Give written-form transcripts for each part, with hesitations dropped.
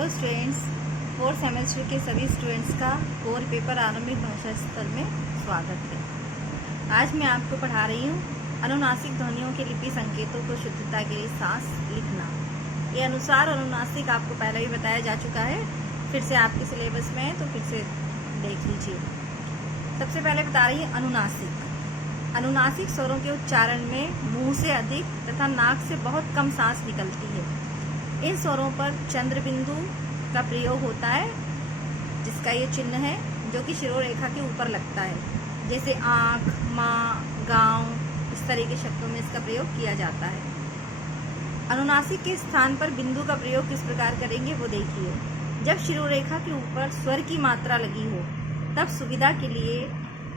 Hello students, fourth semester के सभी students का कोर पेपर आरंभिक भाषा स्तर में स्वागत है। आज मैं आपको पढ़ा रही हूँ अनुनासिक ध्वनियों के लिपि संकेतों को शुद्धता के लिए सांस लिखना। ये अनुस्वार और अनुनासिक आपको पहले भी बताया जा चुका है, फिर से आपके सिलेबस में है तो फिर से देख लीजिए। सबसे पहले बता रही है अनुनासिक। अनुनासिक स्वरों के उच्चारण में मुंह से अधिक तथा नाक से बहुत कम सांस निकलती है। इन स्वरों पर चंद्र बिंदु का प्रयोग होता है, जिसका ये चिन्ह है, जो कि शिरोरेखा के ऊपर लगता है। जैसे आँख, माँ, गाँव, इस तरह के शब्दों में इसका प्रयोग किया जाता है। अनुनासिक के स्थान पर बिंदु का प्रयोग किस प्रकार करेंगे वो देखिए। जब शिरोरेखा के ऊपर स्वर की मात्रा लगी हो तब सुविधा के लिए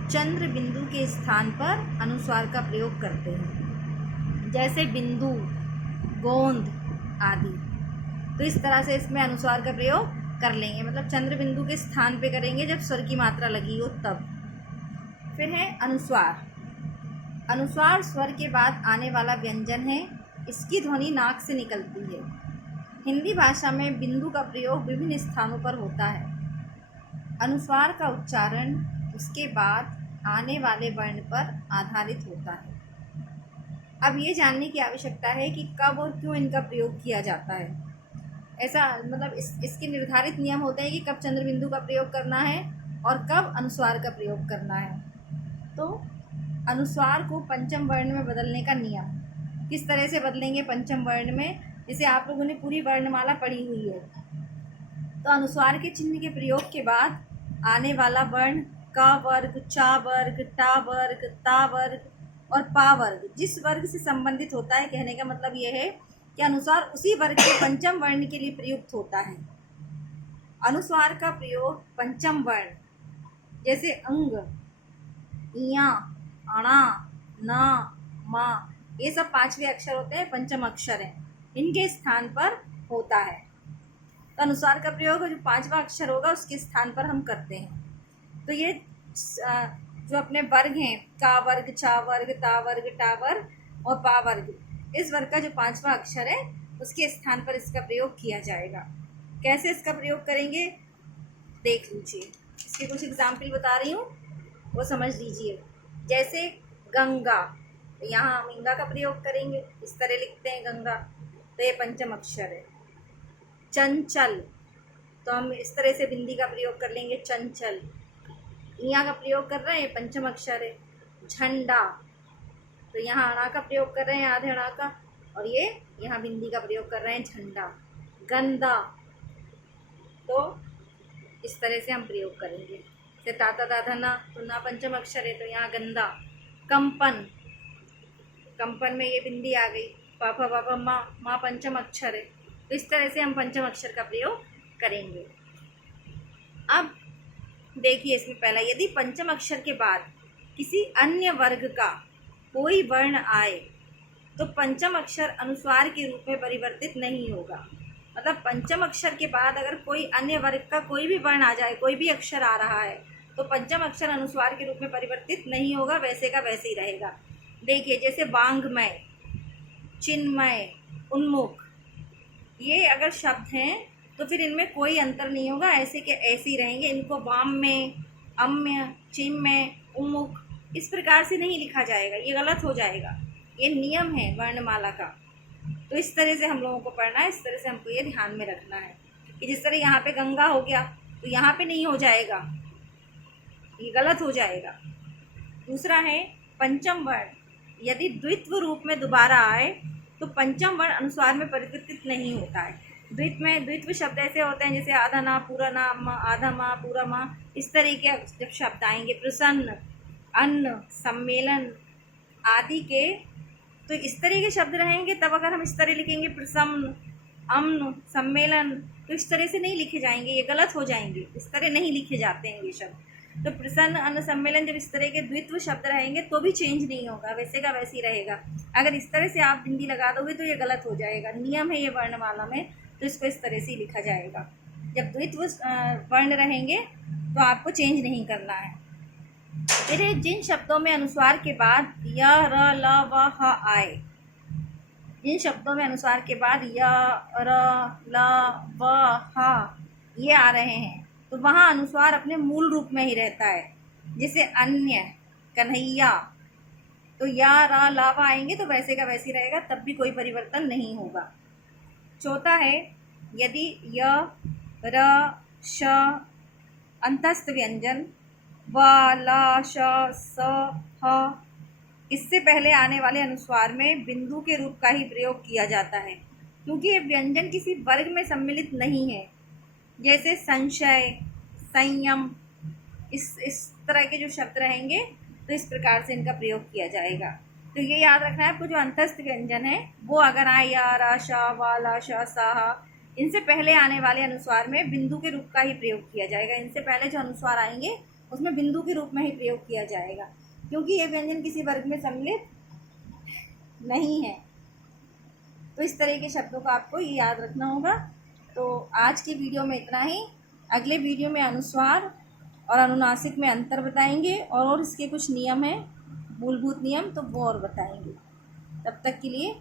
चंद्र बिंदु के स्थान पर अनुस्वार का प्रयोग करते हैं, जैसे बिंदु, गोंद आदि। तो इस तरह से इसमें अनुस्वार का प्रयोग कर लेंगे, मतलब चंद्र बिंदु के स्थान पे करेंगे जब स्वर की मात्रा लगी हो तब। फिर है अनुस्वार। अनुस्वार स्वर के बाद आने वाला व्यंजन है। इसकी ध्वनि नाक से निकलती है। हिंदी भाषा में बिंदु का प्रयोग विभिन्न स्थानों पर होता है। अनुस्वार का उच्चारण उसके बाद आने वाले वर्ण पर आधारित होता है। अब ये जानने की आवश्यकता है कि कब और क्यों इनका प्रयोग किया जाता है। ऐसा मतलब इसके निर्धारित नियम होते हैं कि कब चंद्र बिंदु का प्रयोग करना है और कब अनुस्वार का प्रयोग करना है। तो अनुस्वार को पंचम वर्ण में बदलने का नियम किस तरह से बदलेंगे पंचम वर्ण में, जैसे आप लोगों ने पूरी वर्णमाला पढ़ी हुई है। तो अनुस्वार के चिन्ह के प्रयोग के बाद आने वाला वर्ण क वर्ग, चा वर्ग, टा वर्ग, ता वर्ग और पा वर्ग जिस वर्ग से संबंधित होता है, कहने का मतलब यह है कि अनुस्वार उसी वर्ग के पंचम वर्ण के लिए प्रयुक्त होता है। अनुस्वार का प्रयोग पंचम वर्ण जैसे अंग, इया, अणा, ना, मा, ये सब पांचवें अक्षर होते हैं, पंचम अक्षर हैं, इनके स्थान पर होता है। तो अनुस्वार का प्रयोग जो पांचवा अक्षर होगा उसके स्थान पर हम करते हैं। तो ये जो अपने वर्ग हैं, का वर्ग, चा वर्ग, ता वर्ग, टा वर्ग और पा वर्ग, इस वर्ग का जो पांचवा अक्षर है उसके स्थान पर इसका प्रयोग किया जाएगा। कैसे इसका प्रयोग करेंगे देख लीजिए। इसके कुछ एग्जाम्पल बता रही हूँ, वो समझ लीजिए। जैसे गंगा, तो यहाँ हम इंगा का प्रयोग करेंगे, इस तरह लिखते हैं गंगा, तो ये पंचम अक्षर है। चंचल, तो हम इस तरह से बिंदी का प्रयोग कर लेंगे, चंचल। इया का प्रयोग कर रहे हैं, पंचम अक्षर है। झंडा, तो यहाँ अणा का प्रयोग कर रहे हैं, आधे अणा का, और ये यहाँ बिंदी का प्रयोग कर रहे हैं, झंडा। गंदा, तो इस तरह से हम प्रयोग करेंगे। जैसे ताता दाधा ना, तो ना पंचम अक्षर है, तो यहाँ गंदा। कंपन, कंपन में ये बिंदी आ गई। पापा पापा माँ, माँ पंचम अक्षर है, तो इस तरह से हम पंचम अक्षर का प्रयोग करेंगे। अब देखिए इसमें पहला, यदि पंचम अक्षर के बाद किसी अन्य वर्ग का कोई वर्ण आए तो पंचम अक्षर अनुस्वार के रूप में परिवर्तित नहीं होगा। मतलब पंचम अक्षर के बाद अगर कोई अन्य वर्ग का कोई भी वर्ण आ जाए, कोई भी अक्षर आ रहा है, तो पंचम अक्षर अनुस्वार के रूप में परिवर्तित नहीं होगा, वैसे का वैसे ही रहेगा। देखिए जैसे वांग्मय, चिन्मय, उन्मुख, ये अगर शब्द हैं तो फिर इनमें कोई अंतर नहीं होगा, ऐसे के ऐसे ही रहेंगे। इनको वाम्य, अम्य, चिन्मय, उन्मुख इस प्रकार से नहीं लिखा जाएगा, ये गलत हो जाएगा। ये नियम है वर्णमाला का। तो इस तरह से हम लोगों को पढ़ना है, इस तरह से हमको ये ध्यान में रखना है कि जिस तरह यहाँ पे गंगा हो गया तो यहाँ पे नहीं हो जाएगा, ये गलत हो जाएगा। दूसरा है पंचम वर्ण, यदि द्वित्व रूप में दोबारा आए तो पंचम वर्ण अनुस्वार में परिवर्तित नहीं होता है। द्वित्व शब्द ऐसे होते हैं जैसे आधा ना, पूरा ना, आधा माँ, पूरा माँ, इस तरह के जब शब्द आएंगे, प्रसन्न, अन्न, सम्मेलन आदि के, तो इस तरह के शब्द रहेंगे, तब अगर हम इस तरह लिखेंगे प्रसन्न, अम्न, सम्मेलन, तो इस तरह से नहीं लिखे जाएंगे, ये गलत हो जाएंगे, इस तरह नहीं लिखे जाते हैं ये शब्द। तो प्रसन्न, अन्न, सम्मेलन जब इस तरह के द्वित्व शब्द रहेंगे तो भी चेंज नहीं होगा, वैसे का वैसे ही रहेगा। अगर इस तरह से आप बिंदी लगा दोगे तो ये गलत हो जाएगा। नियम है ये वर्णमाला में, तो इसको इस तरह से ही लिखा जाएगा। जब द्वित्व वर्ण रहेंगे तो आपको चेंज नहीं करना है। फिर जिन शब्दों में अनुस्वार के बाद य, र, ल, व, ह आए जिन शब्दों में अनुस्वार के बाद य, र, ल, व, ह ये आ रहे हैं तो वहाँ अनुस्वार अपने मूल रूप में ही रहता है। जैसे अन्य, कन्हैया, तो या, रा, ला, वा आएंगे तो वैसे का वैसे रहेगा, तब भी कोई परिवर्तन नहीं होगा। चौथा है, यदि य, र, श अंतस्थ व्यंजन व, ल, श, स, ह इससे पहले आने वाले अनुस्वार में बिंदु के रूप का ही प्रयोग किया जाता है, क्योंकि ये व्यंजन किसी वर्ग में सम्मिलित नहीं है। जैसे संशय, संयम, इस तरह के जो शब्द रहेंगे तो इस प्रकार से इनका प्रयोग किया जाएगा। तो ये याद रखना है आपको, जो अंतस्थ व्यंजन है वो अगर आए या, रा, शा, वा, ला, शा, सा, हा, इनसे पहले आने वाले अनुस्वार में बिंदु के रूप का ही प्रयोग किया जाएगा। इनसे पहले जो अनुस्वार आएंगे उसमें बिंदु के रूप में ही प्रयोग किया जाएगा, क्योंकि ये व्यंजन किसी वर्ग में सम्मिलित नहीं है। तो इस तरह के शब्दों का आपको ये याद रखना होगा। तो आज की वीडियो में इतना ही। अगले वीडियो में अनुस्वार और अनुनासिक में अंतर बताएंगे और इसके कुछ नियम हैं, मूलभूत नियम, तो वो और बताएंगे। तब तक के लिए